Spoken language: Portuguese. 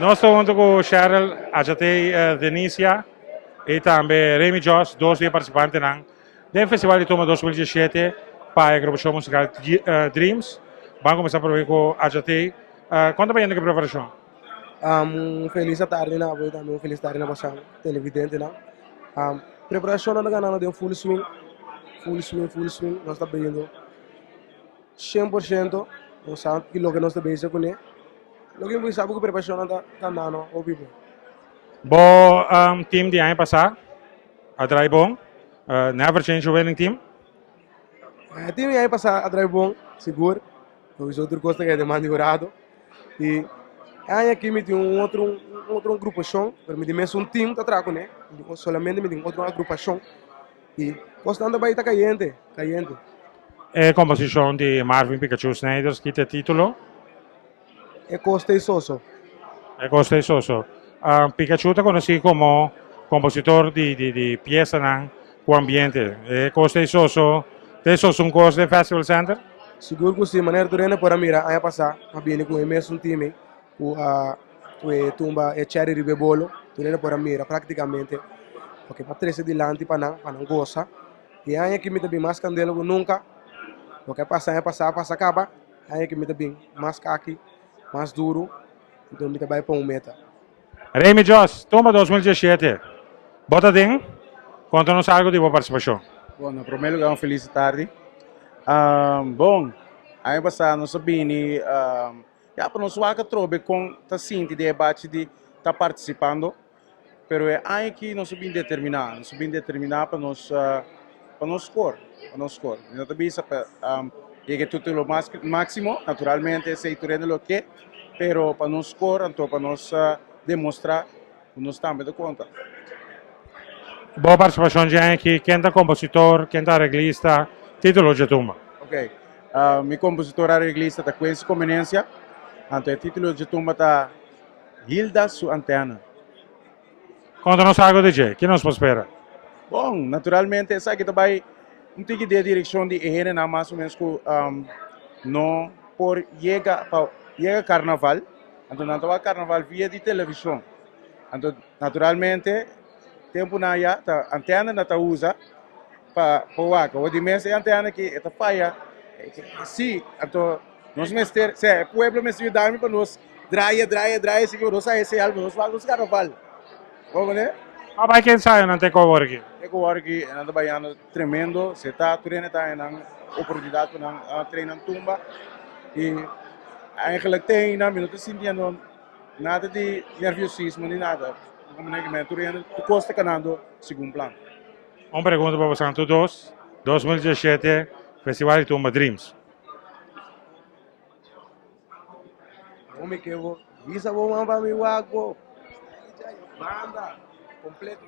Nós estamos com Cheryl, Ajatei, Denisia e também Remy Joss, dois de participantes do Festival de Toma 2017 para a agrupação musical Dreams. Vamos começar por ver com Ajatei. Quanto bem é a preparação? Feliz tarde na boa também, feliz tarde na passada, televidente na. Preparação na ganhando de full swing, full swing, nós estamos vendo 100%, nós sabemos que lo que nós estamos vendo com ele. Lo que nós sabemos que a preparação está ganhando, ao vivo. Bom, team de ano passado, a Dry Bom, Never Change the Winning Team. Time aí passar a drive bom, seguro, os outros gostam que é de manigurado. E aí aqui me tem outro agrupação, para me dizer um time que trago, né? Solamente me tem outra agrupação. E gostando vai estar caliente. É composição de Marvin Pikachu Snyder, que tem título. É Costa e Soso. É gostei só. Pikachu te conheci como compositor de pieza com ambiente. Gostei só. Te sos um costo de Festival Center? Seguro que sim, maneira durante para mira, aí passar, a bem com o mesmo time, o tumba e cherry ribe bolo, durante para mira praticamente, porque para três de lante para não goza, e aí que me também mais candela que nunca, porque passa acaba, aí que me também mais caqui, mais duro, então me também para um meta. Remy Joss, Tumba 2017. Bota ding, conta-nos algo de boa participação. Bom, em primeiro lugar, uma feliz tarde. Bom, aí passar não sabia já para nós vaca trobe com tá sim de debate de tá participando, pero é aí que nós sabia determinar para nós score, Não também para chegar tudo máximo, naturalmente se turno lo que, pero para nós score, então para nós demonstrar que nós estamos de conta. Boa participação de aqui, quem é compositor, quem é reglista, título de Tumba. Ok. Mi compositora arreglista está com essa conveniência. Então, o título de tumba está Hilda su Antena. Conta-nos algo de Jay, que nos espera? Bom, naturalmente, essa aqui também não tem que ter direção de higiene, nada mais ou menos que não por chega carnaval. Então, não vai carnaval via de televisão. Então, naturalmente, tempo na ya, a antena não usa para o vaca. O de mês é a antena que está falha. Sim, então, nós mester, se o pueblo me se dá para nós draia, seguro, sai esse algo, nós vamos carnaval. Vamos, né? Vai quem sai, não tem como aqui. É que o aqui é nada baiano tremendo, se está treinando está em oportunidade para treinar tumba e eigenlijk tem na minuto sentindo nada de nerviosismo nem nada. Como é que me treinando, tu costa canando segundo plano. Uma pergunta para vocês todos. 2017, Festival de Tumba Dreams. Homem que eu vou, visa vou mandar meu água, banda, completo.